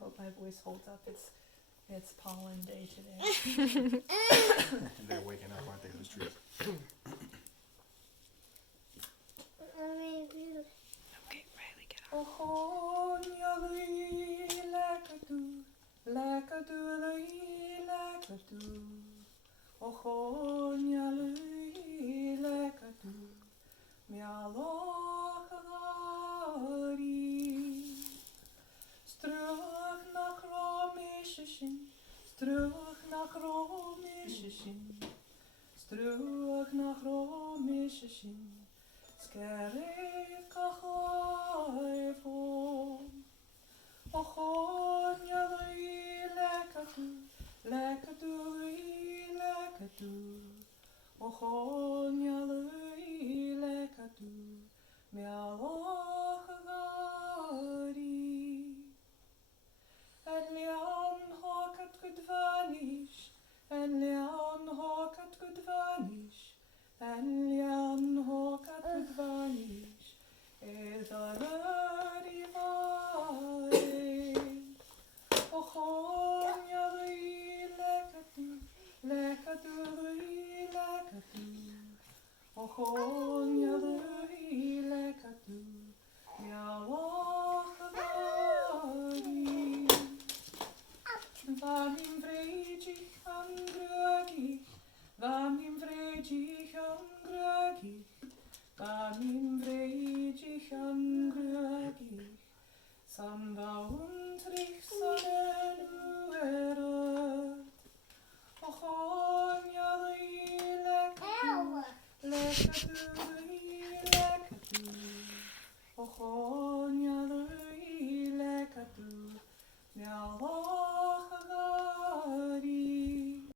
hope my voice holds up. It's pollen day today. They're waking up, aren't they, those trees? Okay, Riley, get up. Strug nach Romishin, strug nach Romishin, strug nach Romishin, skerif kachoifo. Ochon yalui lekatu, lekatu, lekatu. Ochon yalui lekatu, mialoch gari. En leon hokat gedvanish, en leon hokat gedvanish, en leon hokat gedvanish. Ezarari vai. Ochon yalui lekatu, lekatu, lekatu. Ochon yalui lekatu, mialoch gari. Vamim vrejich angragich, vamim vrejich angragich, vamim vrejich angragich, samba untrich sonnenuerot. Ochon yalui lekatu, lekatu, lekatu. Ochon yalui lekatu, mialoch